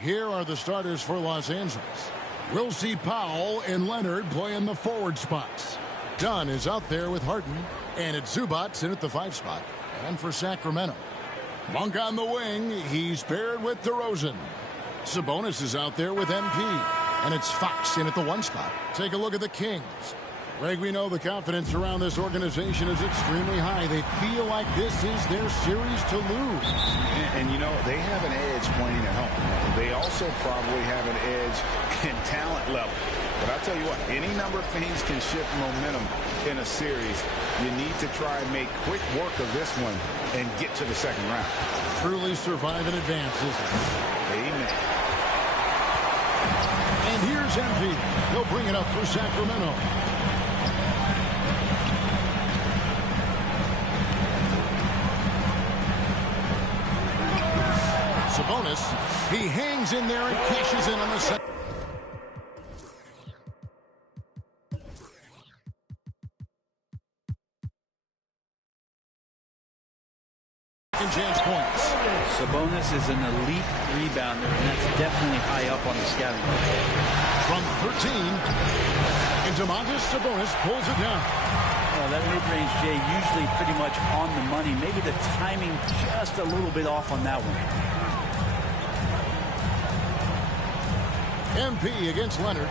Here are the starters for Los Angeles. We'll see Powell and Leonard play in the forward spots. Dunn is out there with Harden, and it's Zubac in at the 5 spot. And for Sacramento, Monk on the wing. He's paired with DeRozan. Sabonis is out there with MP, and it's Fox in at the 1 spot. Take a look at the Kings. Greg, we know the confidence around this organization is extremely high. They feel like this is their series to lose. And you know, they have an edge playing at home. They also probably have an edge in talent level. But I'll tell you what, any number of things can shift momentum in a series. You need to try and make quick work of this one and get to the second round. Truly survive in advance, isn't it? Amen. And here's MP. He'll bring it up for Sacramento. Sabonis, he hangs in there and cashes in on the second chance points. Sabonis is an elite rebounder, and that's definitely high up on the scouting list. From 13, and Domantas Sabonis pulls it down. Well, that mid-range, Jay, usually pretty much on the money. Maybe the timing just a little bit off on that one. MP against Leonard.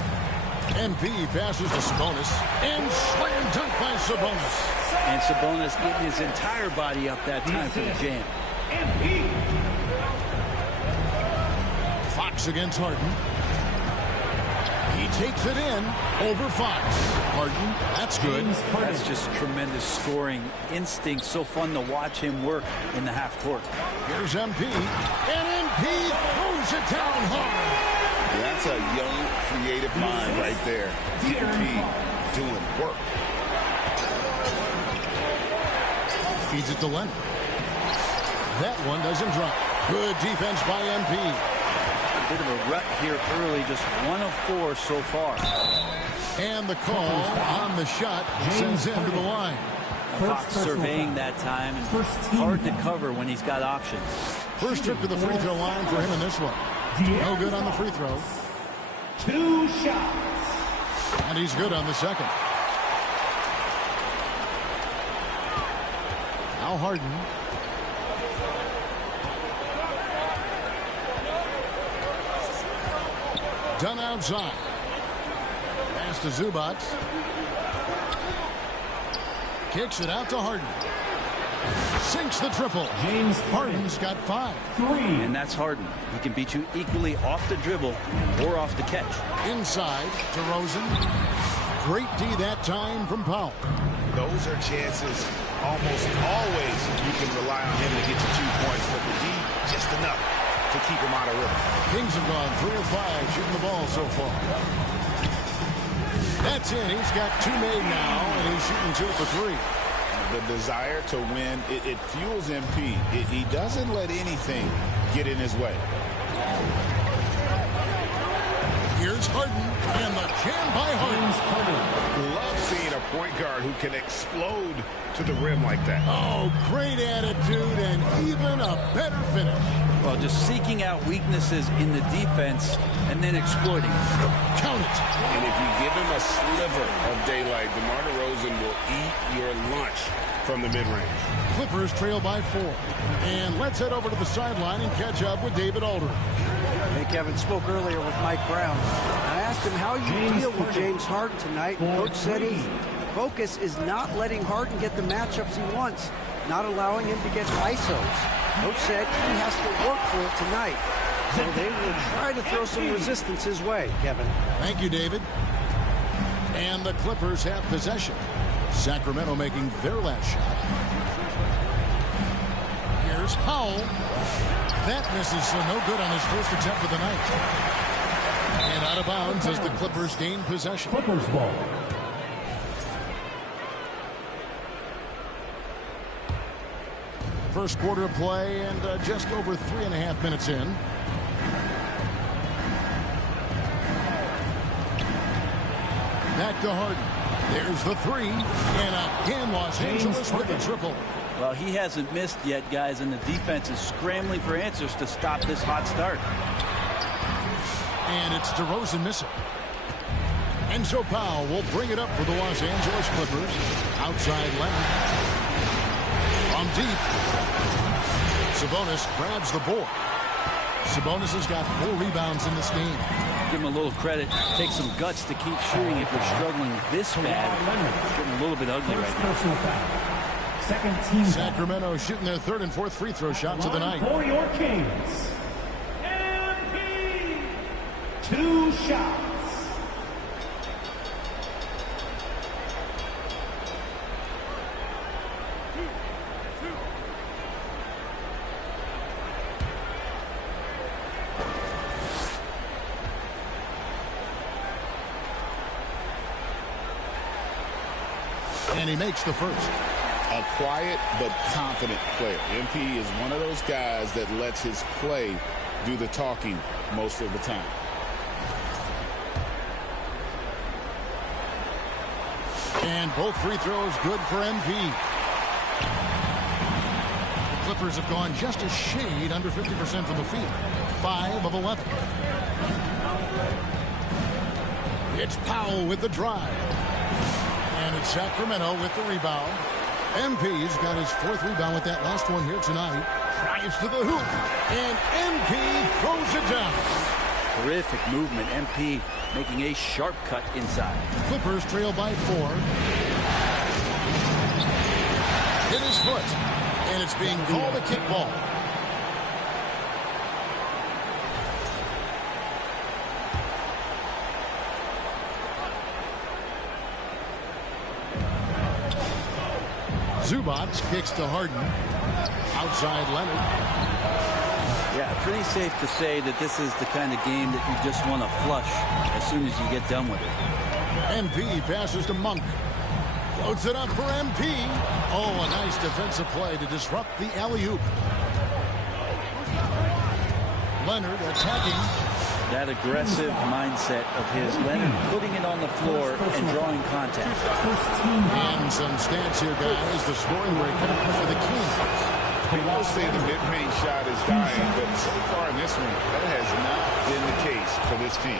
MP passes to Sabonis, and slam dunk by Sabonis. And Sabonis getting his entire body up that time for the jam. Fox against Harden. He takes it in over Fox. Harden, that's good. That's just tremendous scoring instinct. So fun to watch him work in the half court. Here's MP, and MP throws it down hard. That's a young, creative mind right there. MP doing work. Feeds it to Leonard. That one doesn't drop. Good defense by MP. A bit of a rut here early, just 1 of 4 so far. And the call on the shot sends him to the line. Fox surveying that time, and hard to cover when he's got options. First trip to the free throw line for him in this one. No good on the free throw. 2 shots. And he's good on the second. Now Harden. Done outside. Pass to Zubac. Kicks it out to Harden. Sinks the triple. James Harden's got 5. 3. And that's Harden. He can beat you equally off the dribble or off the catch. Inside to Rosen. Great D that time from Powell. Those are chances almost always you can rely on him to get you 2 points, but the D just enough to keep him out of rhythm. Kings have gone 3 of 5 shooting the ball so far. That's in. He's got 2 made now, and he's shooting 2 for 3. The desire to win, it fuels MP. He doesn't let anything get in his way. Here's Harden, and the jam by Harden. Love seeing a point guard who can explode to the rim like that. Oh, great attitude and even a better finish. Well, just seeking out weaknesses in the defense and then exploiting them. Count it. And if you give him a sliver of daylight, DeMar DeRozan will eat your lunch from the mid-range. Clippers trail by 4. And let's head over to the sideline and catch up with David Aldridge. Hey, Kevin, spoke earlier with Mike Brown. I asked him how you deal with James Harden tonight. Coach said his focus is not letting Harden get the matchups he wants, not allowing him to get ISOs. Coach said he has to work for it tonight. So they will try to throw some resistance his way, Kevin. Thank you, David. And the Clippers have possession. Sacramento making their last shot. Here's Powell. That misses, so no good on his first attempt of the night. And out of bounds as the Clippers gain possession. Clippers ball. First quarter of play and just over 3.5 minutes in. Back to Harden. There's the 3. And again, Los Angeles with a triple. Well, he hasn't missed yet, guys, and the defense is scrambling for answers to stop this hot start. And it's DeRozan missing. Enzo Powell will bring it up for the Los Angeles Clippers. Outside Leonard. From deep. Sabonis grabs the board. Sabonis has got 4 rebounds in this game. Give him a little credit. Take some guts to keep shooting if you're struggling this bad. It's getting a little bit ugly right now. Second team. Sacramento shooting their 3rd and 4th free throw shots of the night. For your Kings. MP. 2 shots. And he makes the first. A quiet but confident player. MP is one of those guys that lets his play do the talking most of the time. And both free throws good for MP. The Clippers have gone just a shade under 50% from the field. 5 of 11. It's Powell with the drive. And it's Sacramento with the rebound. MP's got his 4th rebound with that last one here tonight. Drives to the hoop. And MP throws it down. Terrific movement. MP making a sharp cut inside. Clippers trail by 4. Hit his foot. And it's being called a kickball. Zubac kicks to Harden. Outside Leonard. Yeah, pretty safe to say that this is the kind of game that you just want to flush as soon as you get done with it. MP passes to Monk. Floats it up for MP. Oh, a nice defensive play to disrupt the alley-oop. Leonard attacking. That aggressive mindset of his. Leonard putting it on the floor and drawing contact. And some stats here, guys. The scoring breakout for the Kings. People say the mid-range shot is dying, but so far in this one, that has not been the case for this team.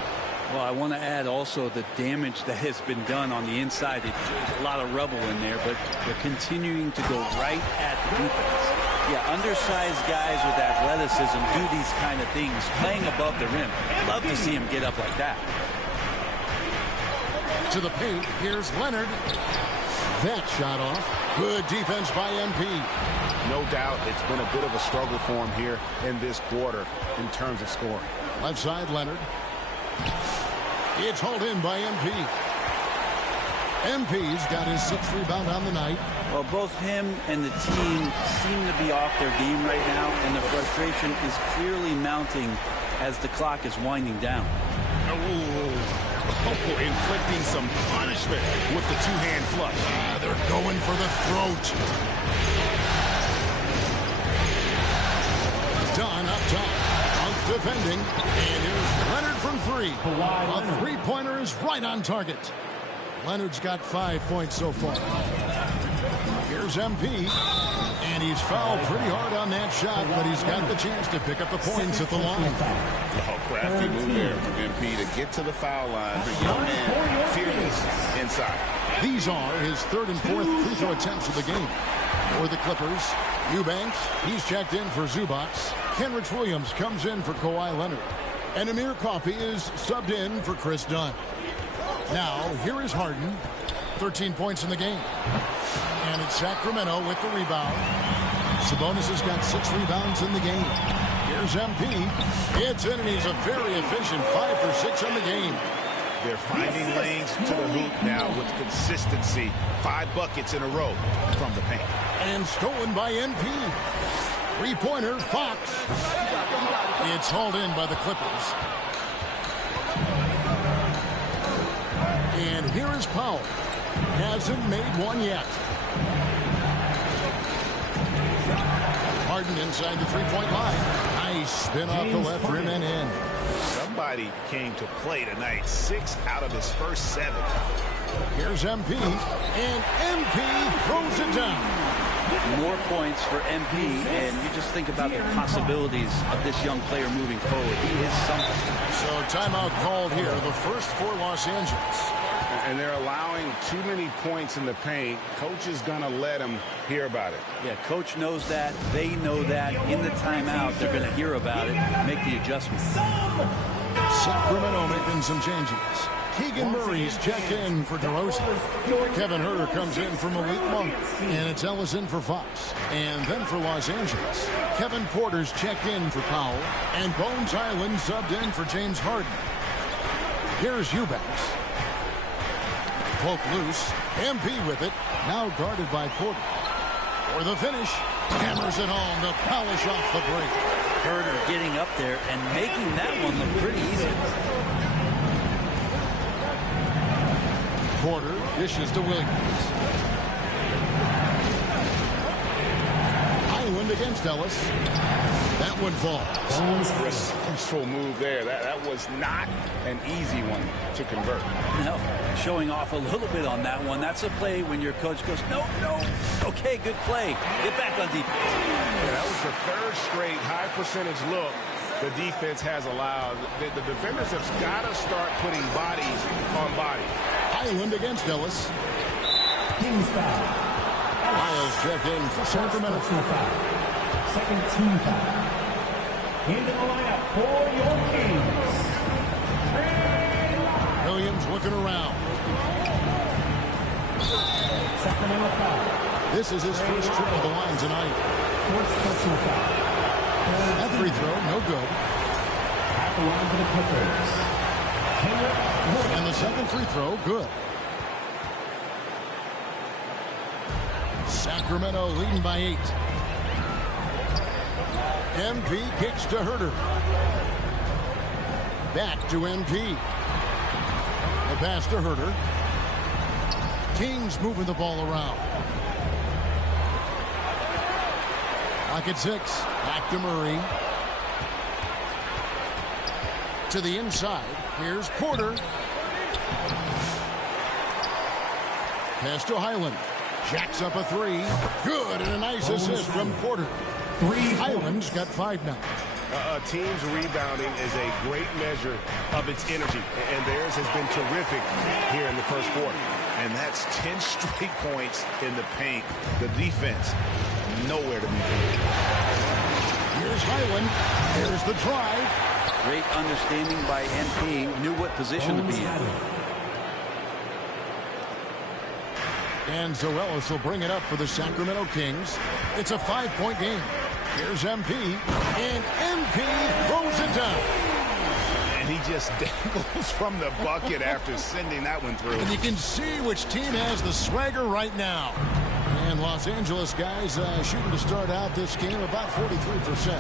Well, I want to add also the damage that has been done on the inside. A lot of rubble in there, but they're continuing to go right at the defense. Yeah, undersized guys with athleticism do these kind of things, playing above the rim. Love to see him get up like that. To the paint, here's Leonard. That shot off. Good defense by MP. No doubt it's been a bit of a struggle for him here in this quarter in terms of scoring. Left side, Leonard. It's hauled in by MP. MP's got his 6th rebound on the night. Well, both him and the team seem to be off their game right now, and the frustration is clearly mounting as the clock is winding down. Inflicting some punishment with the 2-hand flush. They're going for the throat. Dunn up top. Monk defending. And here's Leonard from 3. A 3-pointer is right on target. Leonard's got 5 points so far. Here's MP. And he's fouled pretty hard on that shot, but he's got the chance to pick up the points at the line. Oh, crafty move there from MP to get to the foul line. The young man fearless inside. These are his 3rd and 4th free throw attempts of the game. For the Clippers, Eubanks, he's checked in for Zubac. Kenrich Williams comes in for Kawhi Leonard. And Amir Coffey is subbed in for Chris Dunn. Now, here is Harden. 13 points in the game. And it's Sacramento with the rebound. Sabonis has got 6 rebounds in the game. Here's MP. It's in, and he's a very efficient 5 for 6 in the game. They're finding lanes to the hoop now with consistency. 5 buckets in a row from the paint. And stolen by MP. 3-pointer, Fox. It's hauled in by the Clippers. And here is Powell. Hasn't made one yet. Harden inside the 3-point line. Nice spin off the left rim and in. Somebody came to play tonight. 6 out of his first 7. Here's MP. And MP throws it down. More points for MP, and you just think about the possibilities of this young player moving forward. He is something. So timeout called here, the first for Los Angeles. And they're allowing too many points in the paint. Coach is going to let them hear about it. Yeah, coach knows that. They know that. In the timeout, they're going to hear about it, make the adjustments. Sacramento making some changes. Keegan Murray's checked in for DeRozan. Kevin Huerter comes in for Malik Monk. And it's Ellison for Fox. And then for Los Angeles, Kevin Porter's checked in for Powell. And Bones Hyland subbed in for James Harden. Here's Eubanks. Poke loose. MP with it. Now guarded by Porter. For the finish. Hammers it home to polish off the break. Huerter getting up there and making that one look pretty easy. Porter dishes to Williams. Hyland against Ellis. That one falls. Resourceful move there. That was not an easy one to convert. No, showing off a little bit on that one. That's a play when your coach goes, no. Okay, good play. Get back on defense. Yeah, that was the third straight high percentage look the defense has allowed. The defenders have got to start putting bodies on bodies. Hyland against Ellis. Kings foul. Lyles check in for Sacramento. Second team foul. Into the lineup for your Kings. Williams looking around. Sacramento foul. This is his first trip to the line tonight. First personal foul. That free throw, no good. At the line for the Clippers. And the second free throw, good. Sacramento leading by 8. MP kicks to Huerter. Back to MP. The pass to Huerter. Kings moving the ball around. Pocket 6. Back to Murray. To the inside. Here's Porter. Pass to Hyland. Jacks up a 3. Good, and a nice assist from Porter. Hyland's got 5 now. A team's rebounding is a great measure of its energy, and theirs has been terrific here in the first quarter. And that's 10 straight points in the paint. The defense, nowhere to be found. Here's Hyland. Here's the drive. Great understanding by MP. Knew what position to be in. And Zorelis will bring it up for the Sacramento Kings. It's a 5-point game. Here's MP. And MP throws it down. And he just dangles from the bucket after sending that one through. And you can see which team has the swagger right now. And Los Angeles guys shooting to start out this game about 43%.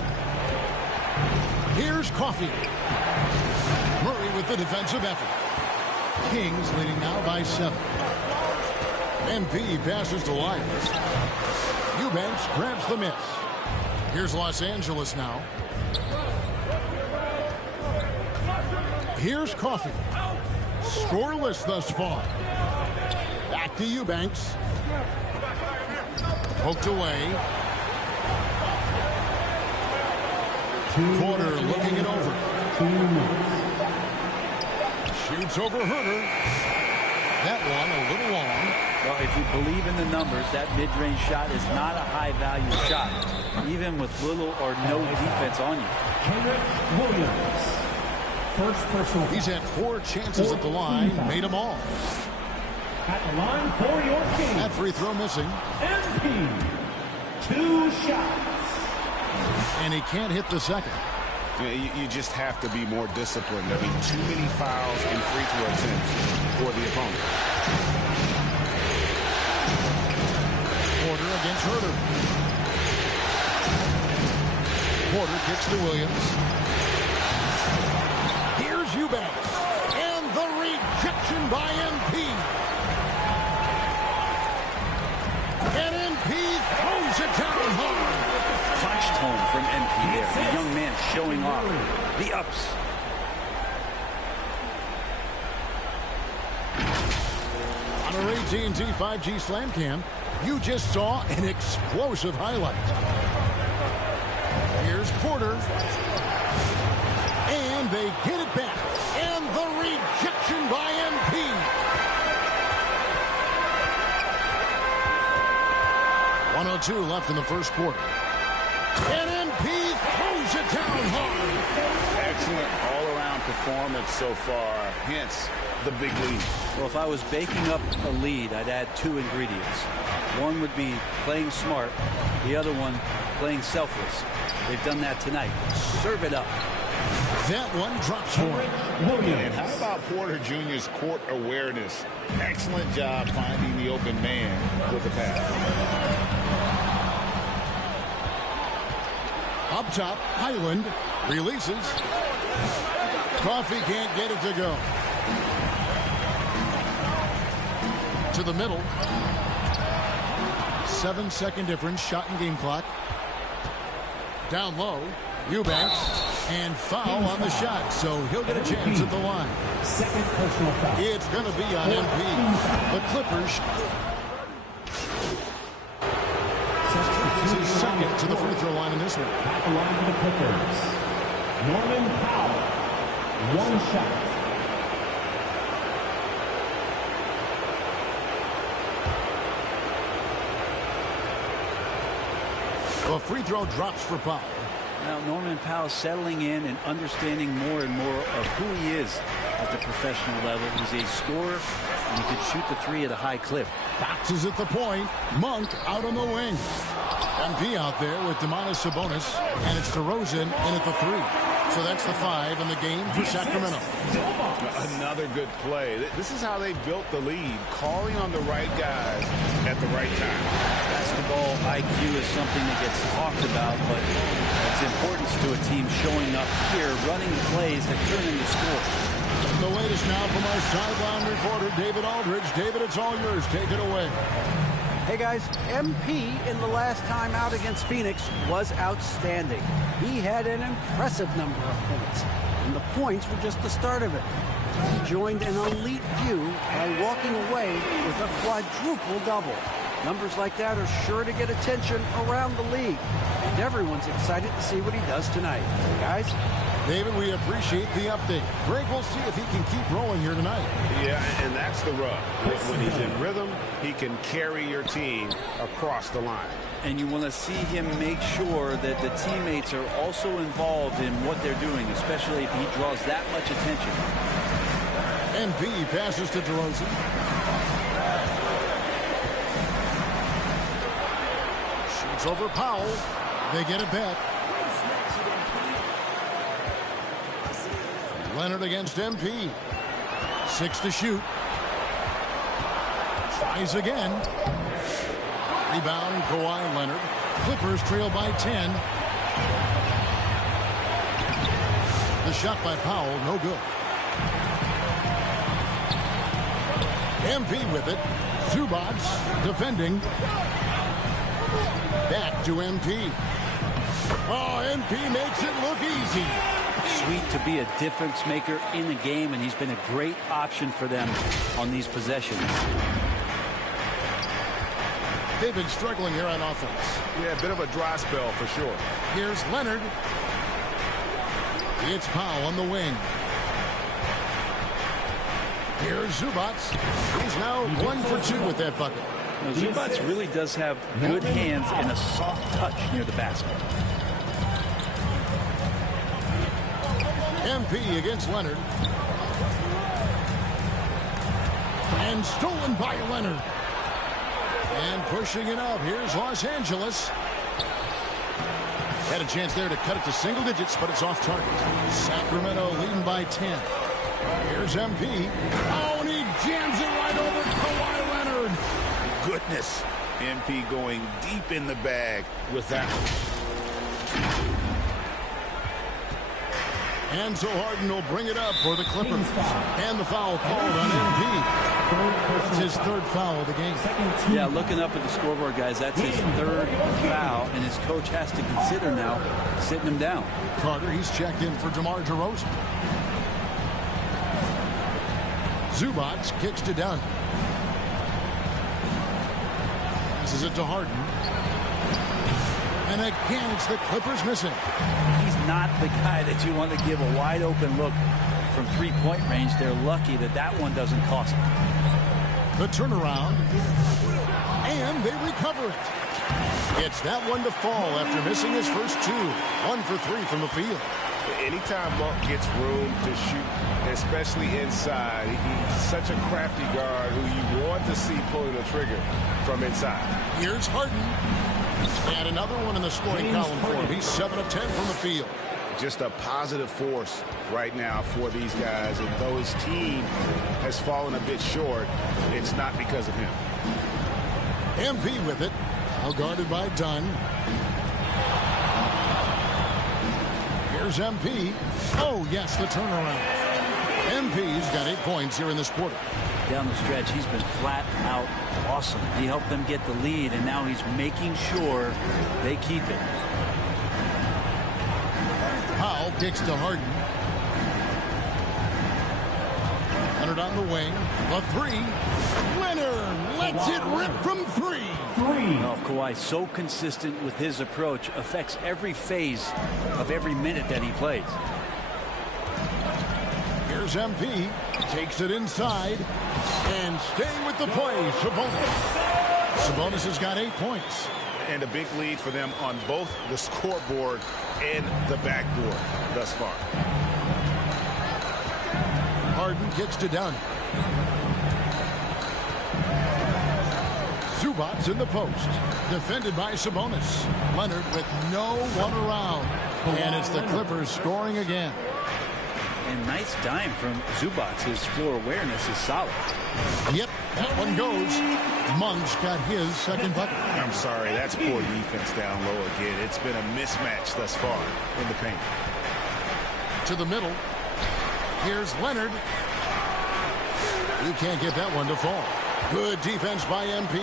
Here's Coffey. Murray with the defensive effort. Kings leading now by 7. MP passes to Lyles. Eubanks grabs the miss. Here's Los Angeles now. Here's Coffey. Scoreless thus far. Back to Eubanks. Poked away. Porter looking it over. Shoots over Huerter. That one a little long. Well, if you believe in the numbers, that mid-range shot is not a high-value shot, even with little or no defense on you. Kenrich Williams. First personal. He's had 4 chances at the line, made them all. At the line for your Kings. That free throw missing. MP. 2 shots. And he can't hit the second. You just have to be more disciplined. I mean, too many fouls and free throw attempts for the opponent. Porter against Huerter. Porter kicks to Williams. Here's Eubanks. And the rejection by MP. And MP throws it down hard. Clutch tone from MP there. The young man showing off the ups. Monterey AT&T 5G Slam Cam, you just saw an explosive highlight. Here's Porter. And they get it back. And the rejection by MP. .102 left in the first quarter. And MP throws it down hard. Excellent all-around performance so far, hence the big lead. Well, if I was baking up a lead, I'd add two ingredients. One would be playing smart. The other one, playing selfless. They've done that tonight. Serve it up. That one drops for him. And how about Porter Jr.'s court awareness? Excellent job finding the open man with the pass. Up top, Highland releases. Coffee can't get it to go. To the middle. 7-second difference, shot and game clock. Down low, Eubanks. And foul on the shot, so he'll get a chance at the line. Second personal foul. It's going to be on MP. The Clippers. This is second to the free throw line in this one. At the line for the Clippers, Norman Powell. One shot. The free throw drops for Powell. Now, Norman Powell settling in and understanding more and more of who he is at the professional level. He's a scorer, and he can shoot the three at a high clip. Fox is at the point. Monk out on the wing. MP out there with Domantas Sabonis, and it's DeRozan in at the three. So that's the 5 in the game for Sacramento. Another good play. This is how they built the lead, calling on the right guys at the right time. Basketball IQ is something that gets talked about, but its importance to a team showing up here, running plays that turn into scores. The latest now from our sideline reporter, David Aldridge. David, it's all yours. Take it away. Hey guys, MP in the last time out against Phoenix was outstanding. He had an impressive number of points, and the points were just the start of it. He joined an elite few by walking away with a quadruple double. Numbers like that are sure to get attention around the league, and everyone's excited to see what he does tonight. Guys? David, we appreciate the update. Greg, we'll see if he can keep rolling here tonight. Yeah, and that's the rub. When he's in rhythm, he can carry your team across the line. And you want to see him make sure that the teammates are also involved in what they're doing, especially if he draws that much attention. MP passes to DeRozan. Shoots over Powell. They get it back. Leonard against MP. 6 to shoot. Tries again. Rebound, Kawhi Leonard. Clippers trail by 10. The shot by Powell, no good. MP with it. Zubats defending. Back to MP. Oh, MP makes it look easy. Sweet to be a difference maker in the game, and he's been a great option for them on these possessions. They've been struggling here on offense. Yeah, a bit of a dry spell for sure. Here's Leonard. It's Powell on the wing. Here's Zubats. He's now 1 for 2 with that bucket. Now, Zubats really does have good hands and a soft touch near the basket. MP against Leonard. And stolen by Leonard. And pushing it up. Here's Los Angeles. Had a chance there to cut it to single digits, but it's off target. Sacramento leading by 10. Here's MP. Oh, and he jams it right over Kawhi Leonard. Goodness. MP going deep in the bag with that one. And so Harden will bring it up for the Clippers. And the foul called on MP. That's his third foul of the game. Yeah, looking up at the scoreboard, guys, that's his third foul, and his coach has to consider now sitting him down. Carter, he's checked in for DeMar DeRozan. Zubats kicks to Dunn. Passes it to Harden. And again, it's the Clippers missing. He's not the guy that you want to give a wide open look from three-point range. They're lucky that that one doesn't cost them. The turnaround. And they recover it. It's that one to fall after missing his first two. 1 for 3 from the field. Anytime Monk gets room to shoot, especially inside, he's such a crafty guard who you want to see pulling the trigger from inside. Here's Harden. And another one in the scoring column for him. He's 7 of 10 from the field. Just a positive force right now for these guys. And though his team has fallen a bit short, it's not because of him. MP with it. Now guarded by Dunn. Here's MP. Oh, yes, the turnaround. MP's got 8 points here in this quarter. Down the stretch, he's been flat out awesome. He helped them get the lead, and now he's making sure they keep it. Powell kicks to Harden. Leonard on the wing. The three. Leonard lets it rip from 3. Well, Kawhi, so consistent with his approach, affects every phase of every minute that he plays. Here's MP. Takes it inside. And staying with the play, Sabonis. Sabonis has got 8 points. And a big lead for them on both the scoreboard and the backboard thus far. Harden kicks to Dunn. Zubac's in the post. Defended by Sabonis. Leonard with no one around. And it's the Clippers scoring again. And nice dime from Zubac. His floor awareness is solid. Yep, that one goes. Monk's got his second bucket. I'm sorry, that's poor defense down low again. It's been a mismatch thus far in the paint. To the middle. Here's Leonard. He can't get that one to fall. Good defense by MP.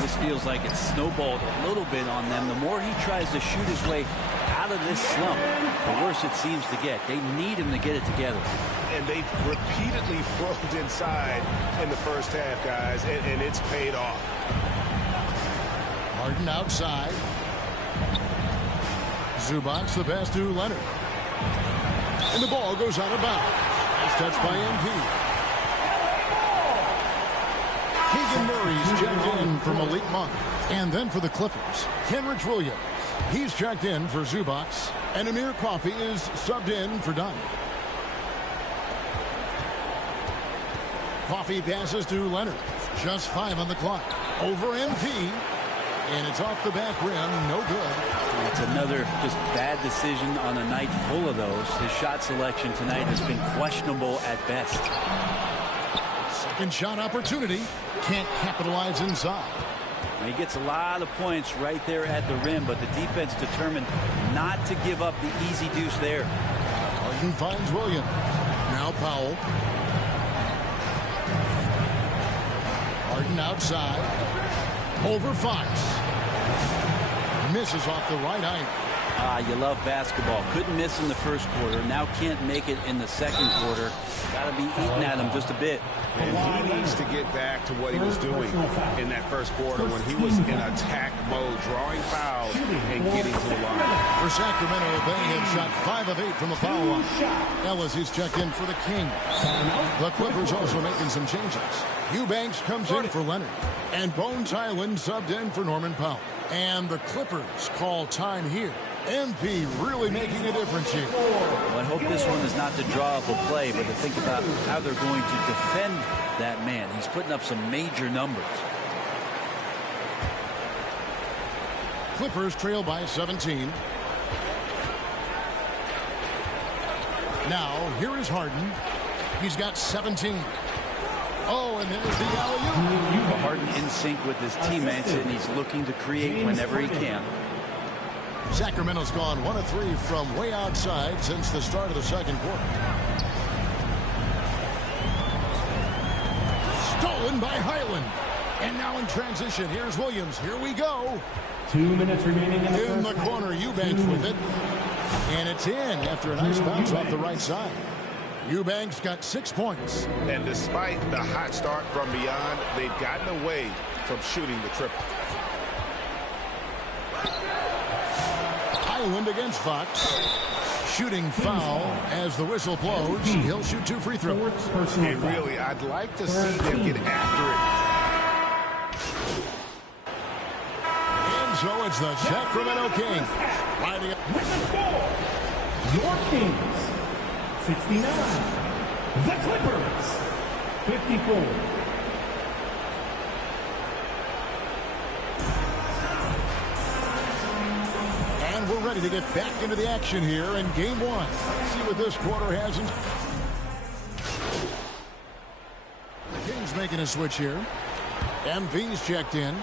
This feels like it's snowballed a little bit on them. The more he tries to shoot his way out of this slump, the worse it seems to get. They need him to get it together. And they've repeatedly probed inside in the first half, guys, and it's paid off. Harden outside. Zubac's the pass to Leonard. And the ball goes out of bounds. Nice touch by MP. Keegan Murray's checked in for Malik Monk. And then for the Clippers, Kenrich Williams. He's checked in for Zubac. And Amir Coffey is subbed in for Dunn. Coffey passes to Leonard. Just 5 on the clock. Over MP. And it's off the back rim. No good. It's another just bad decision on a night full of those. His shot selection tonight has been questionable at best. Second shot opportunity. Can't capitalize inside. He gets a lot of points right there at the rim, but the defense determined not to give up the easy deuce there. Harden finds Williams. Now Powell. Harden outside. Over Fox. Misses off the right eye. You love basketball. Couldn't miss in the first quarter. Now can't make it in the second quarter. Got to be eating at him just a bit. And he needs to get back to what he was doing in that first quarter when he was in attack mode, drawing fouls and getting to the line. For Sacramento, they have shot 5 of 8 from the foul line. Ellis is checked in for the Kings. The Clippers also making some changes. Eubanks comes in for Leonard. And Bones Highland subbed in for Norman Powell. And the Clippers call time here. MP really making a difference here. Well, I hope this one is not to draw up a play, but to think about how they're going to defend that man. He's putting up some major numbers. Clippers trail by 17. Now, here is Harden. He's got 17. Oh, and there's the alley-oop. Harden in sync with his teammates, and he's looking to create whenever he can. Sacramento's gone 1 of 3 from way outside since the start of the second quarter. Stolen by Highland. And now in transition, here's Williams. Here we go. 2 minutes remaining in the corner. Eubanks with it. And it's in after a nice bounce off the right side. Eubanks got 6 points. And despite the hot start from beyond, they've gotten away from shooting the triple. Highland against Fox. Shooting foul as the whistle blows. He'll shoot 2 free throws. And really, I'd like to see them get after it. And so it's the Sacramento Kings. Riding up. With the score, your Kings, 69. The Clippers, 54. And we're ready to get back into the action here in game 1. Let's see what this quarter has in. The Kings making a switch here. MV's checked in.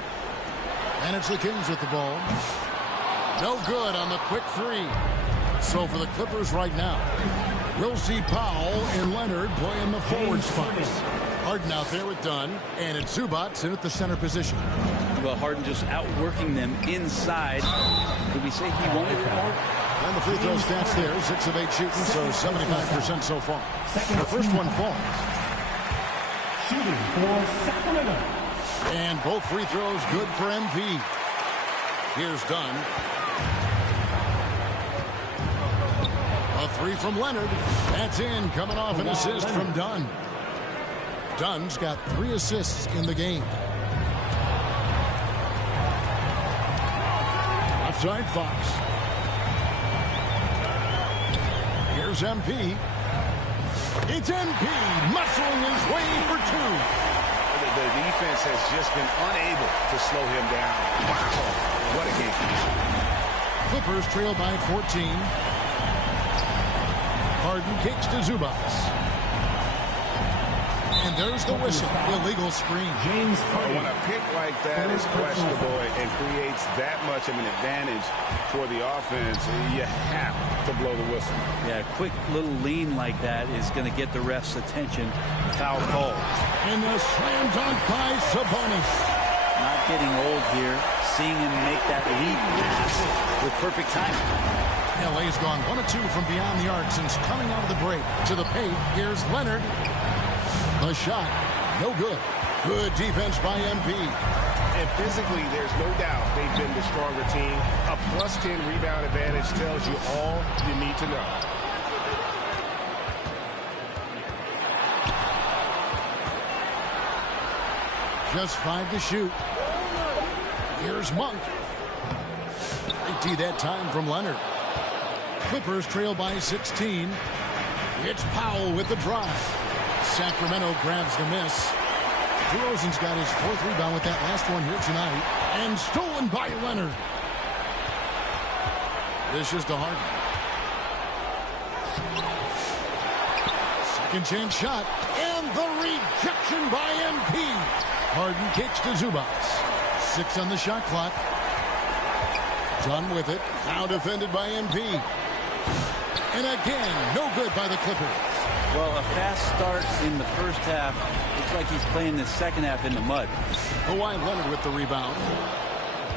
And it's the Kings with the ball. No good on the quick 3. So for the Clippers right now, we'll see Powell and Leonard playing the forward spots. Harden out there with Dunn, and it's Zubac in at the center position. Well, Harden just outworking them inside. Did we say he wanted more? And the free throw stats there, 6 of 8 shooting, so 75% so far. The first one falls. Shooting for Sacramento. And both free throws good for MP. Here's Dunn. A 3 from Leonard. That's in, coming off an assist from Dunn. Dunn's got 3 assists in the game. Offside Fox. Here's MP. It's MP muscling his way for 2. The defense has just been unable to slow him down. Wow, what a game. Clippers trail by 14. Harden kicks to Zubac. And there's the whistle. Illegal screen. James Harden. When a pick like that is questionable and creates that much of an advantage for the offense, you have to blow the whistle. Yeah, a quick little lean like that is going to get the ref's attention. Foul call. And the slam dunk by Sabonis. Not getting old here. Seeing him make that lead pass with perfect timing. LA's gone 1 of 2 from beyond the arc since coming out of the break. To the paint, here's Leonard. The shot, no good. Good defense by MP. And physically, there's no doubt they've been the stronger team. A plus 10 rebound advantage tells you all you need to know. Just 5 to shoot. Here's Monk. They that time from Leonard. Clippers trail by 16. It's Powell with the drive. Sacramento grabs the miss. DeRozan's got his 4th rebound with that last one here tonight. And stolen by Leonard. This is to Harden. Second chance shot. And the rejection by MP. Harden kicks to Zubac. 6 on the shot clock. Dunn with it. Now defended by MP. And again, no good by the Clippers. Well, a fast start in the first half. Looks like he's playing the second half in the mud. Kawhi Leonard with the rebound.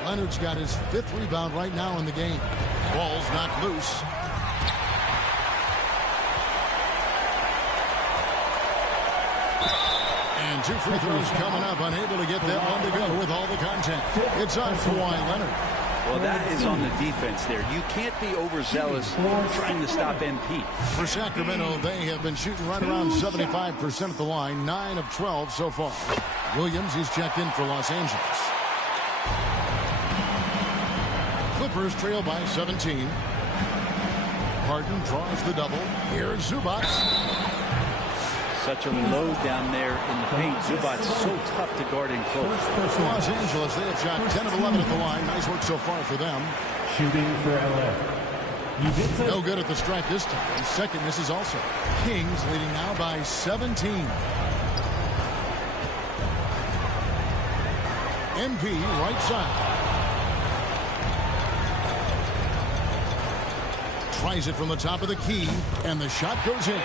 Leonard's got his 5th rebound right now in the game. Ball's not loose. And 2 free throws coming up. Unable to get that one to go with all the contact. It's on Kawhi Leonard. Well, that is on the defense there. You can't be overzealous trying to stop MP. For Sacramento, they have been shooting right around 75% at the line. 9 of 12 so far. Williams, he's checked in for Los Angeles. Clippers trail by 17. Harden draws the double. Here's Zubac. Such a load down there in the paint. Zubac's so tough to guard in close. Los Angeles, they have shot 10 of 11 at the line. Nice work so far for them. Shooting for LA. No good at the stripe this time. Second misses also. Kings leading now by 17. MP right side. Tries it from the top of the key, and the shot goes in.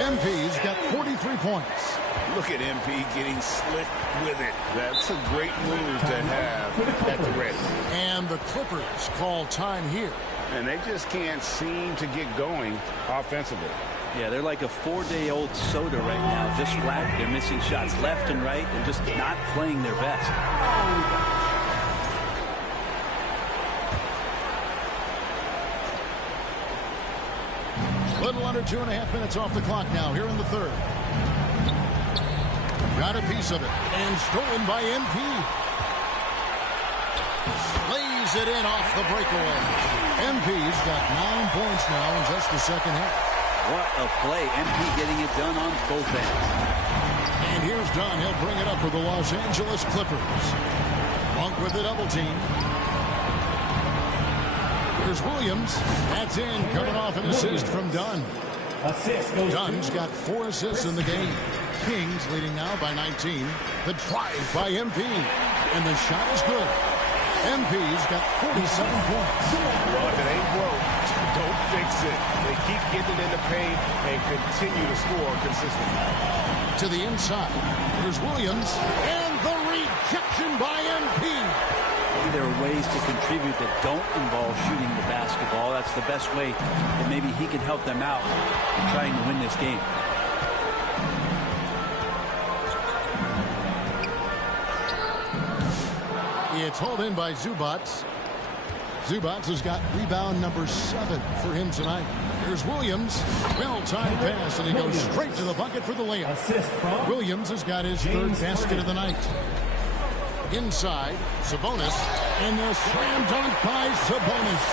MP's got 43 points. Look at MP getting slick with it. That's a great move to have at the ready. And the Clippers call time here. And they just can't seem to get going offensively. Yeah, they're like a 4-day-old soda right now, just flat. They're missing shots left and right and just not playing their best. Little under 2.5 minutes off the clock now here in the third. Got a piece of it and stolen by MP. Lays it in off the breakaway. MP's got 9 points now in just the second half. What a play. MP getting it done on both ends. And here's Dunn. He'll bring it up for the Los Angeles Clippers. Monk with the double team. Here's Williams. That's in, coming off an assist from Dunn. Dunn's got 4 assists in the game. Kings leading now by 19. The drive by MP. And the shot is good. MP's got 47 points. Well, if it ain't broke, don't fix it. They keep getting it in the paint and continue to score consistently. To the inside. Here's Williams. And the rejection by MP. Maybe there are ways to contribute that don't involve shooting the basketball. That's the best way that maybe he can help them out in trying to win this game. It's hauled in by Zubac. Zubac has got rebound number 7 for him tonight. Here's Williams. Well-timed pass, and he goes straight to the bucket for the layup. Williams has got his third basket of the night. Inside, Sabonis, and the slam dunk by Sabonis.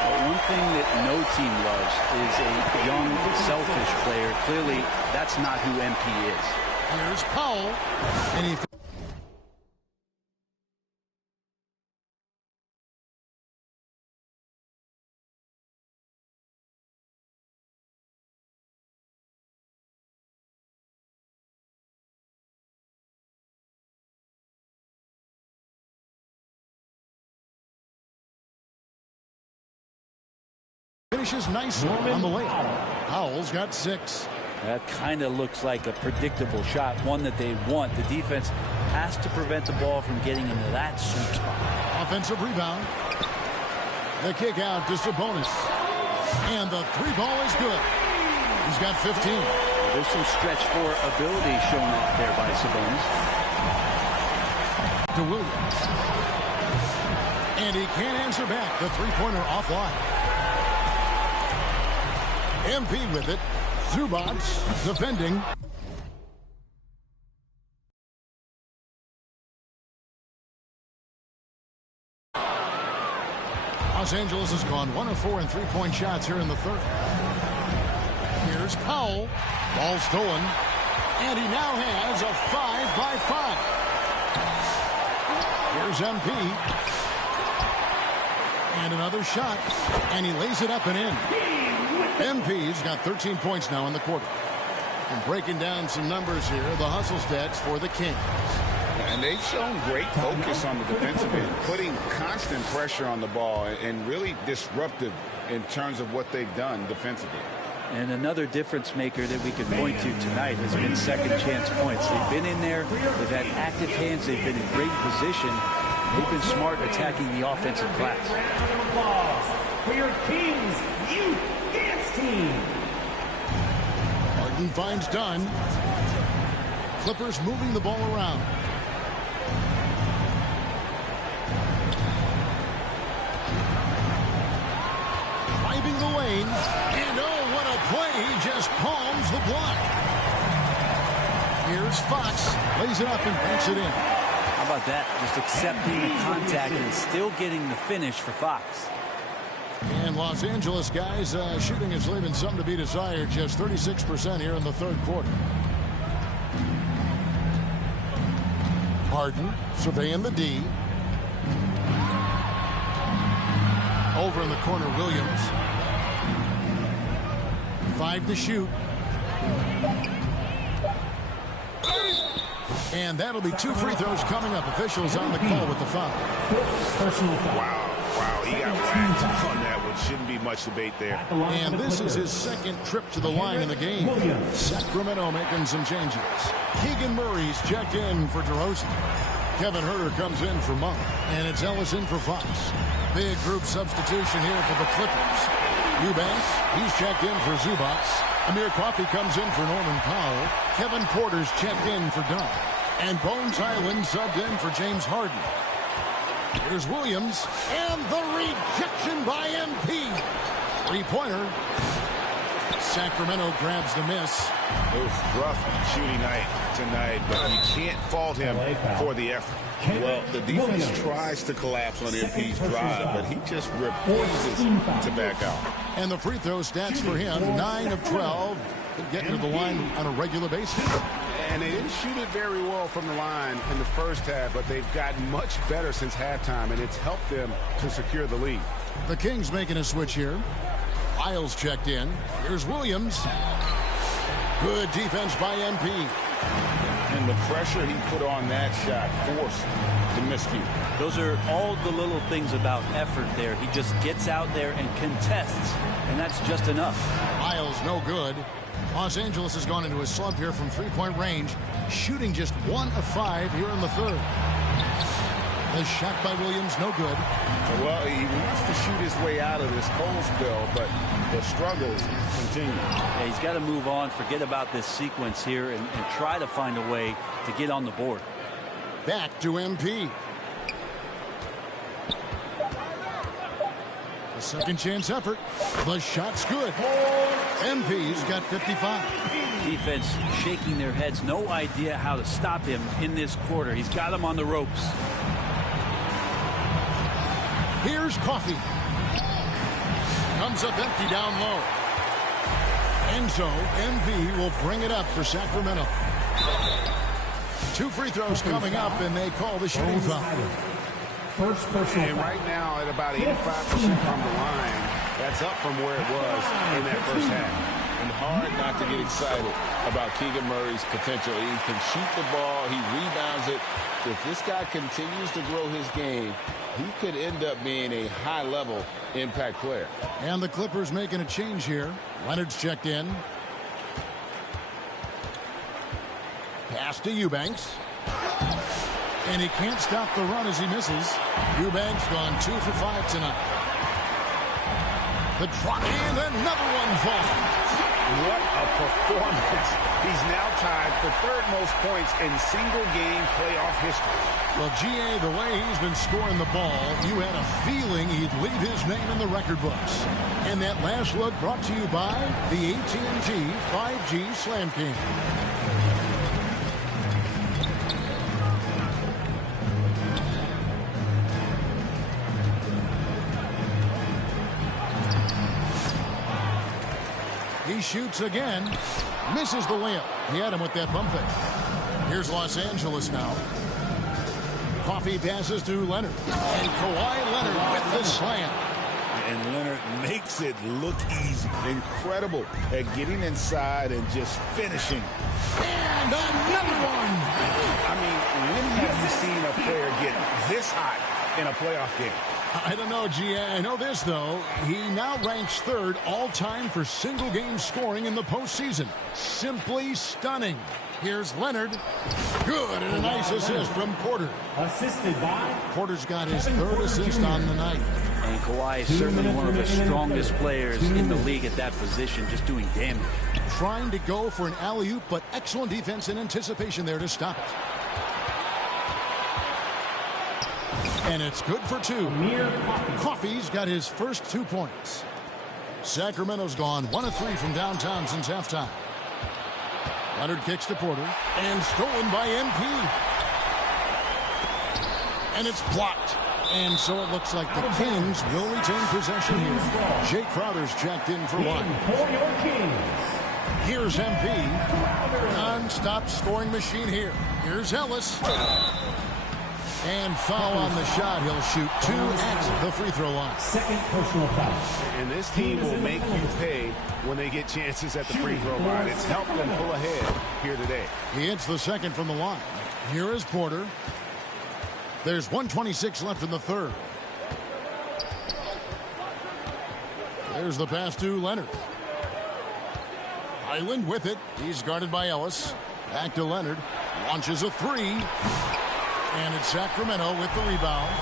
Well, one thing that no team loves is a young, selfish player. Clearly, that's not who MP is. Here's Powell, and he... finishes nicely on the layup. Powell's got 6. That kind of looks like a predictable shot, one that they want. The defense has to prevent the ball from getting into that sweet spot. Offensive rebound. The kick out to Sabonis. And the 3-ball is good. He's got 15. Well, there's some stretch 4 ability shown off there by Sabonis. To Williams. And he can't answer back. The 3-pointer offline. MP with it. Zubac defending. Los Angeles has gone 1 of 4 in 3-point shots here in the third. Here's Powell. Ball stolen. And he now has a 5-by-5. Here's MP. And another shot. And he lays it up and in. MP's got 13 points now in the quarter. And breaking down some numbers here, the hustle stats for the Kings. And they've shown great focus on the defensive end, putting constant pressure on the ball and really disruptive in terms of what they've done defensively. And another difference maker that we can point to tonight has been second chance points. They've been in there, they've had active hands, they've been in great position. They've been smart attacking the offensive glass. For your Kings Youth Dance Team. Harden finds Dunn. Clippers moving the ball around. Driving the lane. And oh, what a play. He just palms the block. Here's Fox. Lays it up and banks it in. How about that? Just accepting the contact and still getting the finish for Fox. And Los Angeles guys, shooting is leaving something to be desired. Just 36% here in the third quarter. Harden surveying the D. Over in the corner, Williams. 5 to shoot. And that'll be 2 free throws coming up. Officials on the call with the foul. Wow, he got whacked on that one. Shouldn't be much debate there. And this is his second trip to the line in the game. Sacramento making some changes. Keegan Murray's checked in for DeRozan. Kevin Huerter comes in for Monk. And it's Ellis in for Fox. Big group substitution here for the Clippers. Eubanks, he's checked in for Zubac. Amir Coffey comes in for Norman Powell. Kevin Porter's checked in for Dunn. And Bones Hyland subbed in for James Harden. Here's Williams. And the rejection by MP. Three-pointer. Sacramento grabs the miss. It was rough shooting night tonight, but you can't fault him for the effort. Well, the defense tries to collapse on MP's drive, but he just refuses to back out. And the free throw stats for him, 9 of 12. Getting to the line on a regular basis. And they didn't shoot it very well from the line in the first half, but they've gotten much better since halftime, and it's helped them to secure the lead. The Kings making a switch here. Isles checked in. Here's Williams. Good defense by MP. And the pressure he put on that shot forced the miscue. Those are all the little things about effort there. He just gets out there and contests, and that's just enough. Isles no good. Los Angeles has gone into a slump here from three-point range, shooting just 1 of 5 here in the third. The shot by Williams, no good. Well, he wants to shoot his way out of this cold spell, but the struggles continue. Yeah, he's got to move on, forget about this sequence here, and try to find a way to get on the board. Back to MP. A second chance effort. The shot's good. MP's got 55. Defense shaking their heads, no idea how to stop him in this quarter. He's got him on the ropes. Here's Coffey. Comes up empty down low. And so MP will bring it up for Sacramento. 2 free throws coming up, and they call the shooting foul. First personal And foul. right now at about 85% from the line, that's up from where it was in that first half. And hard not to get excited about Keegan Murray's potential. He can shoot the ball. He rebounds it. If this guy continues to grow his game, he could end up being a high-level impact player. And the Clippers making a change here. Leonard's checked in. Pass to Eubanks. And he can't stop the run as he misses. Eubanks gone 2 for 5 tonight. The drop and another one falls. What a performance. He's now tied for third most points in single-game playoff history. Well, GA, the way he's been scoring the ball, you had a feeling he'd leave his name in the record books. And that last look brought to you by the AT&T 5G Slam King. He shoots again, misses the layup. He had him with that bump fake. Here's Los Angeles now. Coffey passes to Leonard. And Kawhi Leonard with the slam. And Leonard makes it look easy. Incredible at getting inside and just finishing. And another one. I mean, when have you seen a player get this hot in a playoff game? I don't know, GA. I know this, though. He now ranks 3rd all-time for single-game scoring in the postseason. Simply stunning. Here's Leonard. Good, and a nice assist from Porter. Assisted by Porter's got his 3rd assist on the night. And Kawhi is certainly one of the strongest players in the league at that position, just doing damage. Trying to go for an alley-oop, but excellent defense and anticipation there to stop it. And it's good for 2. Coffey's got his first 2 points. Sacramento's gone 1 of 3 from downtown since halftime. Leonard kicks to Porter and stolen by MP. And it's blocked. And so it looks like the Kings will retain possession here. Jake Crowder's checked in for 1. for your Kings. Here's MP. Non-stop scoring machine here. Here's Ellis. And foul on the shot. He'll shoot 2 at the free throw line. Second personal foul. And this team will make you pay when they get chances at the free throw line. It's helped them pull ahead here today. He hits the second from the line. Here is Porter. There's 1:26 left in the third. There's the pass to Leonard. Hyland with it. He's guarded by Ellis. Back to Leonard. Launches a 3. And it's Sacramento with the rebound.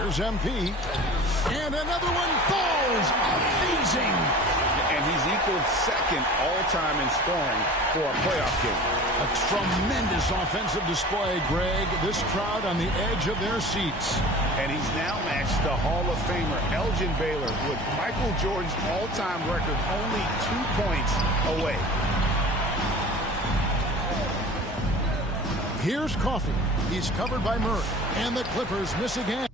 Here's MP. And another one falls. Amazing. And he's equaled second all-time in scoring for a playoff game. A tremendous offensive display, Greg. This crowd on the edge of their seats. And he's now matched the Hall of Famer Elgin Baylor with Michael Jordan's all-time record only 2 points away. Here's Coffey. He's covered by Murray. And the Clippers miss again.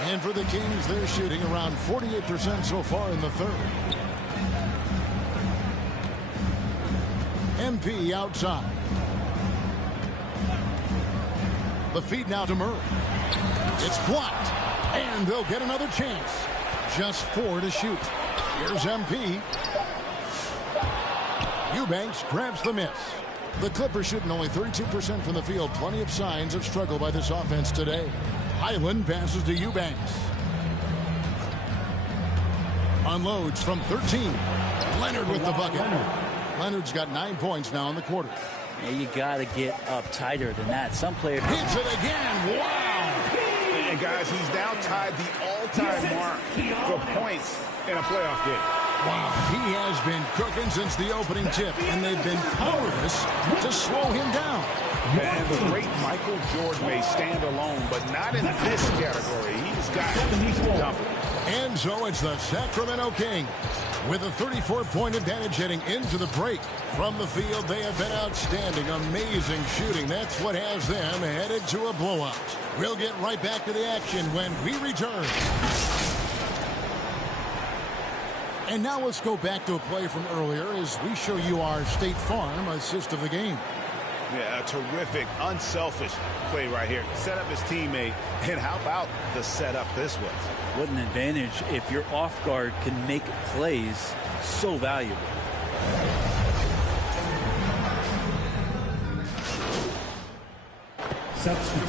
And for the Kings, they're shooting around 48% so far in the third. MP outside. The feed now to Murray. It's blocked. And they'll get another chance. Just 4 to shoot. Here's MP. Eubanks grabs the miss. The Clippers shooting only 32% from the field. Plenty of signs of struggle by this offense today. Highland passes to Eubanks. Unloads from 13. Leonard with the bucket. Leonard's got 9 points now in the quarter. Yeah, you got to get up tighter than that. Some players hits it again. Wow. And guys, he's now tied the all-time mark for points in a playoff game. Wow, he has been cooking since the opening tip, and they've been powerless to slow him down. And the great Michael Jordan may stand alone, but not in this category. He's got to dump it. And so it's the Sacramento Kings with a 34-point advantage heading into the break. From the field, they have been outstanding, amazing shooting. That's what has them headed to a blowout. We'll get right back to the action when we return. And now let's go back to a play from earlier as we show you our State Farm assist of the game. Yeah, a terrific, unselfish play right here. Set up his teammate, and how about the setup this was? What an advantage if your off guard can make plays so valuable.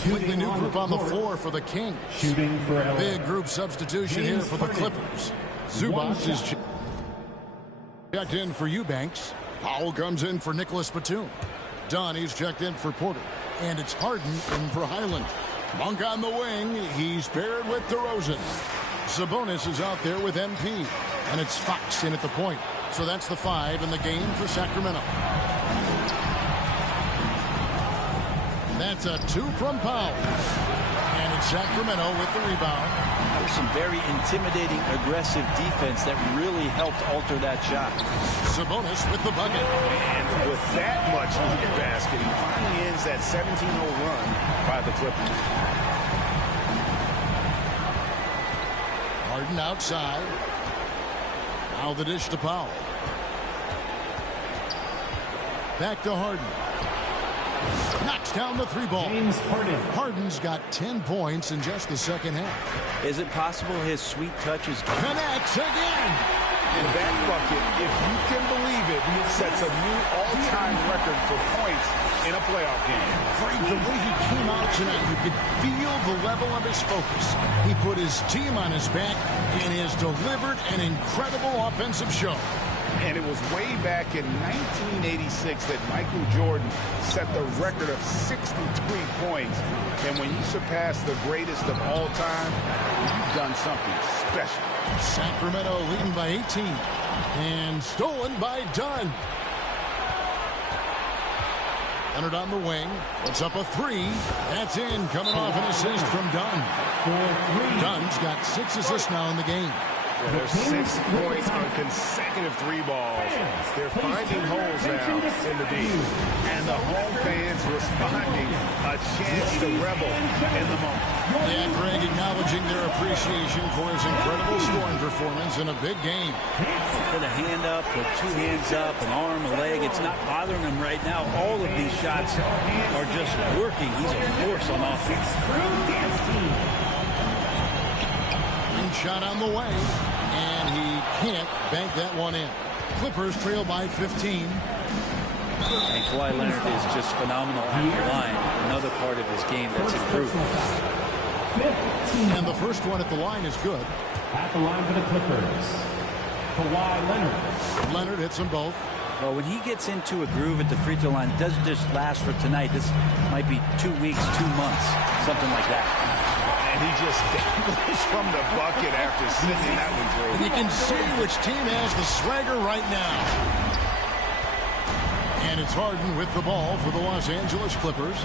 With the new group on the floor for the Kings. Shooting for LA. Big group substitution here for the Clippers. Zubac is checked in for Eubanks. Powell comes in for Nicholas Batum. Dunn, he's checked in for Porter. And it's Harden in for Highland. Monk on the wing. He's paired with DeRozan. Sabonis is out there with MP. And it's Fox in at the point. So that's the 5 in the game for Sacramento. That's a 2 from Powell. And it's Sacramento with the rebound. That was some very intimidating, aggressive defense that really helped alter that shot. Sabonis with the bucket. And with that much needed basket, he finally ends that 17-0 run by the Clippers. Harden outside. Now the dish to Powell. Back to Harden. Knocks down the 3 ball. James Harden. Harden's got 10 points in just the second half. Is it possible his sweet touch is... Connects again. And that bucket, if you can believe it, sets a new all-time record for points in a playoff game. Greg, the way he came out tonight, you could feel the level of his focus. He put his team on his back and has delivered an incredible offensive show. And it was way back in 1986 that Michael Jordan set the record of 63 points. And when you surpass the greatest of all time, you've done something special. Sacramento leading by 18. And stolen by Dunn. Leonard on the wing. Puts up a three. That's in. Coming off an assist from Dunn. Dunn's got 6 assists now in the game. Well, there's 6 points on consecutive 3 balls. They're finding holes now in the D. And the home fans responding. A chance to revel in the moment. Yeah, Greg acknowledging their appreciation for his incredible scoring performance in a big game. Put a hand up, put 2 hands up, an arm, a leg. It's not bothering him right now. All of these shots are just working. He's a force on offense. One shot on the way, and he can't bank that one in. Clippers trail by 15. And Kawhi Leonard is just phenomenal at the line. Another part of his game that's improved. And the first one at the line is good. At the line for the Clippers, Kawhi Leonard. Leonard hits them both. Well, when he gets into a groove at the free throw line, it doesn't just last for tonight. This might be 2 weeks, 2 months, something like that. And he just dangles from the bucket after sending that one through. You can see which team has the swagger right now. And it's Harden with the ball for the Los Angeles Clippers.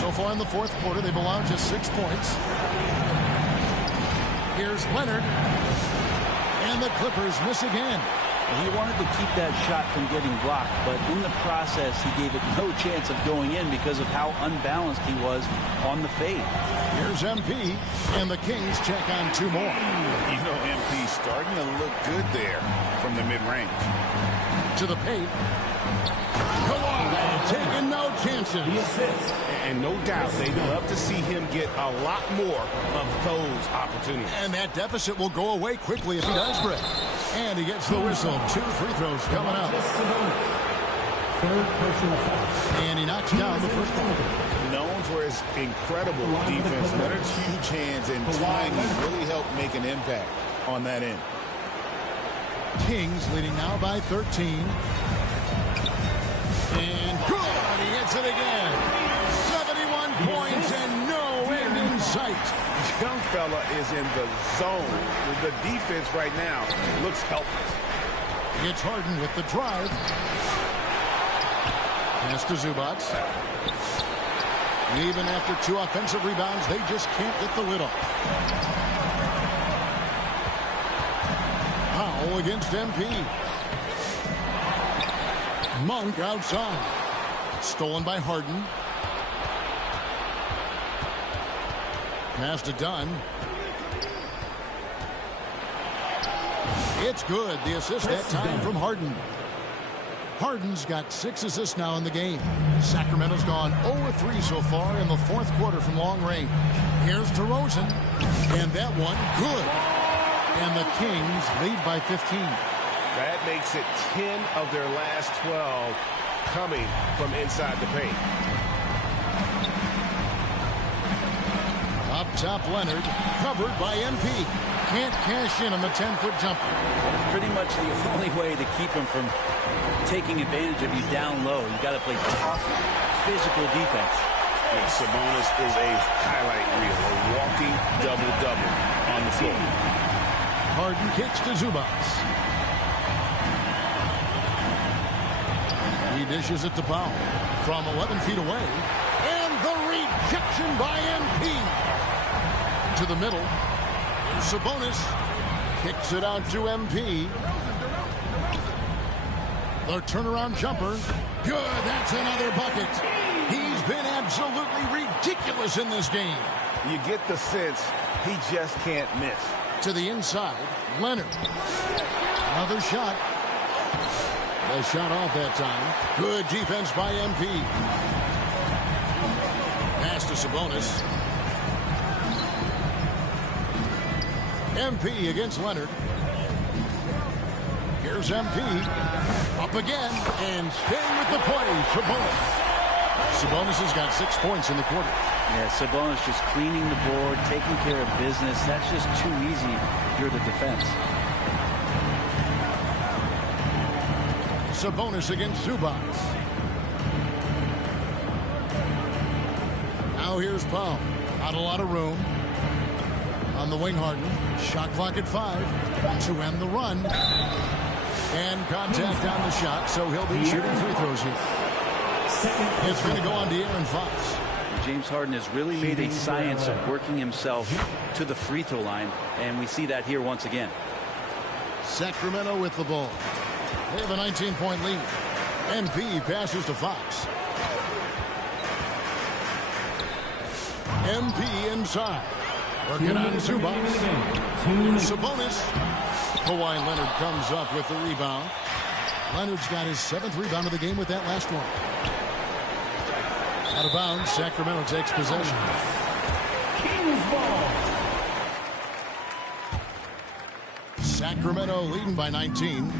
So far in the fourth quarter, they've allowed just 6 points. Here's Leonard. And the Clippers miss again. He wanted to keep that shot from getting blocked, but in the process, he gave it no chance of going in because of how unbalanced he was on the fade. Here's MP, and the Kings check on 2 more. You know, MP's starting to look good there from the mid-range. To the paint. Kawhi taking no chances. And no doubt, they'd love to see him get a lot more of those opportunities. And that deficit will go away quickly if he does, Greg. And he gets the whistle. 2 free throws coming up. Third personal foul. And he knocks down the first one. Known for his incredible defense, Leonard's huge hands and timing really helped make an impact on that end. Kings leading now by 13. And good! He hits it again. 71 points and no end in sight. Young fella is in the zone. The defense right now looks helpless. It's Harden with the drive. Pass to Zubac. Even after 2 offensive rebounds, they just can't get the lid off. Powell against MP. Monk outside. Stolen by Harden. Pass to Dunn. It's good. The assist that time from Harden. Harden's got 6 assists now in the game. Sacramento's gone 0-3 so far in the fourth quarter from long range. Here's DeRozan. And that one, good. And the Kings lead by 15. That makes it 10 of their last 12 coming from inside the paint. Up top, Leonard, covered by MP. Can't cash in on the 10-foot jumper. It's pretty much the only way to keep him from taking advantage of you down low. You got to play tough, physical defense. And Sabonis is a highlight reel, a walking double-double on the floor. Harden kicks to Zubac. He dishes it to Powell from 11 feet away. And the rejection by MP. To the middle. Here's Sabonis. Kicks it out to MP. The turnaround jumper. Good. That's another bucket. He's been absolutely ridiculous in this game. You get the sense he just can't miss. To the inside. Leonard. Another shot. The shot off that time. Good defense by MP. Pass to Sabonis. MP against Leonard. Here's MP. Up again. And staying with the play. Sabonis. Sabonis has got 6 points in the quarter. Yeah, Sabonis just cleaning the board, taking care of business. That's just too easy if you're the defense. Sabonis against Zubac. Now here's Powell. Not a lot of room. On the wing, Harden. Shot clock at 5 to end the run. And contact on the shot, so he'll be shooting free throws here. It's going to go on to Aaron Fox. James Harden has really made a science of working himself to the free throw line, and we see that here once again. Sacramento with the ball. They have a 19-point lead. MP passes to Fox. MP inside. Working on Zubac. Sabonis. Kawhi Leonard comes up with the rebound. Leonard's got his 7th rebound of the game with that last one. Out of bounds, Sacramento takes possession. Kings ball. Sacramento leading by 19.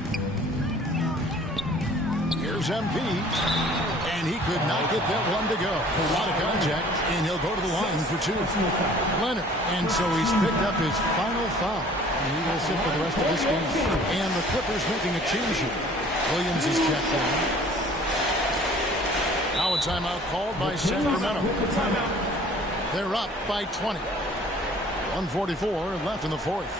Here's MP. And he could not get that one to go. A lot of contact, and he'll go to the line for 2. Leonard. And so he's picked up his final foul. And he will sit for the rest of this game. And the Clippers making a change here. Williams is checked down. Now a timeout called by Sacramento. They're up by 20. 1:44 left in the 4th.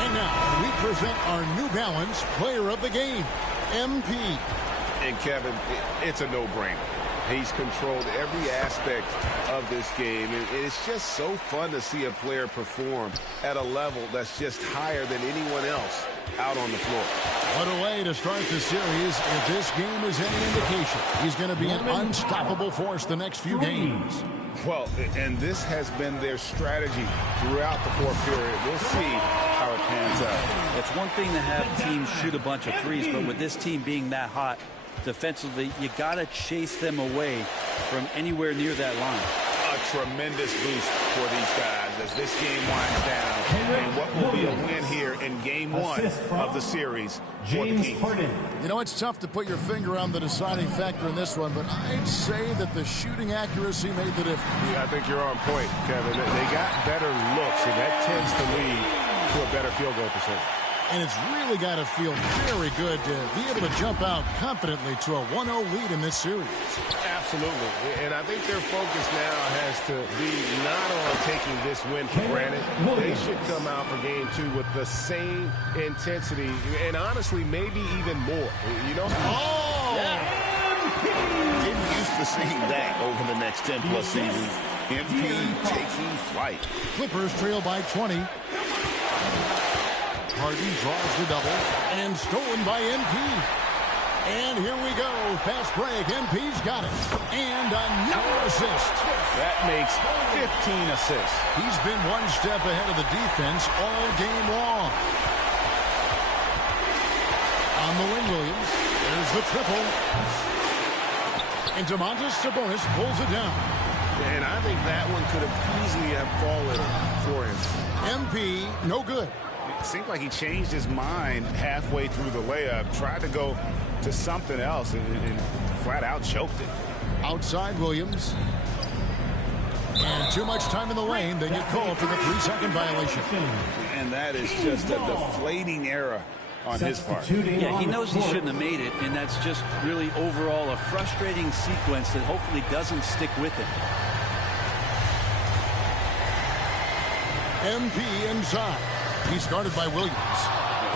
And now we present our New Balance Player of the Game, MP. And Kevin, it's a no-brainer. He's controlled every aspect of this game. It's just so fun to see a player perform at a level that's just higher than anyone else out on the floor. What a way to start the series. If this game is any indication, he's going to be an unstoppable force the next few games. Well, and this has been their strategy throughout the 4th period. We'll see how it pans out. It's one thing to have teams shoot a bunch of threes, but with this team being that hot defensively, you got to chase them away from anywhere near that line. A tremendous boost for these guys as this game winds down. And what will be a win here in game 1 of the series for the Kings. You know, it's tough to put your finger on the deciding factor in this one, but I'd say that the shooting accuracy made the difference. Yeah, I think you're on point, Kevin. They got better looks, and that tends to lead to a better field goal percentage. And it's really got to feel very good to be able to jump out confidently to a 1-0 lead in this series. Absolutely. And I think their focus now has to be not on taking this win for granted. They should come out for game 2 with the same intensity and honestly maybe even more. You know? Oh! Yeah. Getting used to seeing that over the next 10-plus seasons. MP taking flight. Clippers trail by 20. Harden draws the double and stolen by MP. And here we go. Fast break. MP's got it. And another assist. That makes 15 assists. He's been one step ahead of the defense all game long. On the wing, Williams. There's the triple. And Domantas Sabonis pulls it down. And I think that one could have easily have fallen for him. MP, no good. It seemed like he changed his mind halfway through the layup, tried to go to something else, and flat out choked it. Outside Williams. And too much time in the lane. They get called for the 3-second violation. And that is just a deflating error on his part. Yeah, he knows he shouldn't have made it, and that's just really overall a frustrating sequence that hopefully doesn't stick with him. MP inside. He's guarded by Williams.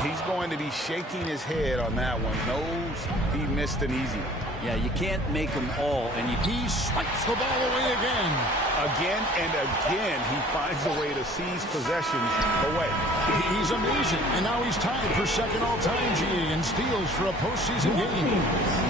He's going to be shaking his head on that one. Knows he missed an easy one. Yeah, you can't make them all, and He swipes the ball away again. Again and again, he finds a way to seize possessions away. He's amazing. And now he's tied for second all-time GA in steals for a postseason game.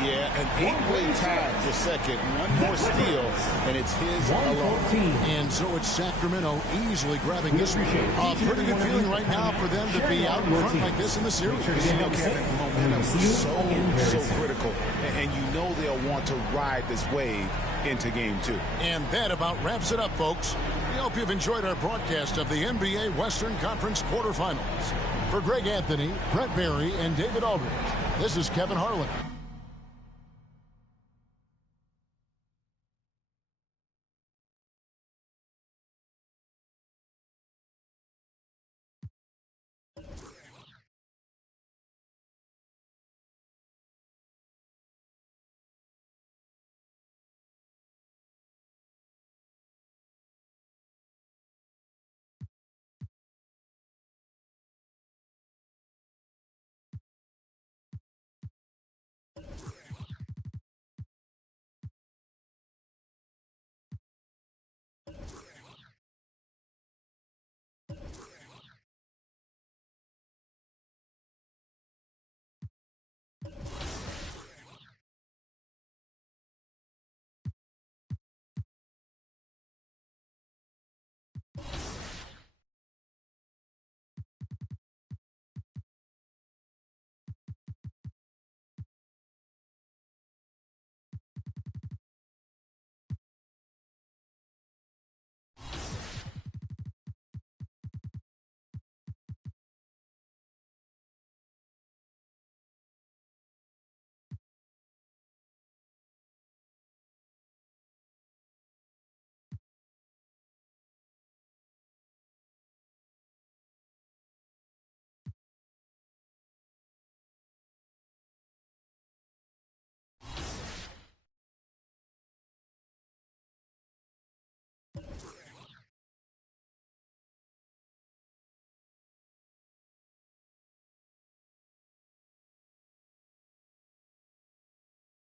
Yeah, an 8-way tie for second. One more steal, and it's his alone. And so it's Sacramento easily grabbing this one. A pretty good feeling right now for them to be out in front like this in the series. You know, Kevin, momentum is so critical. And you know know they'll want to ride this wave into game 2. And that about wraps it up, folks. We hope you've enjoyed our broadcast of the NBA Western Conference quarterfinals. For Greg Anthony, Brett Barry, and David Aldridge, this is Kevin Harlan.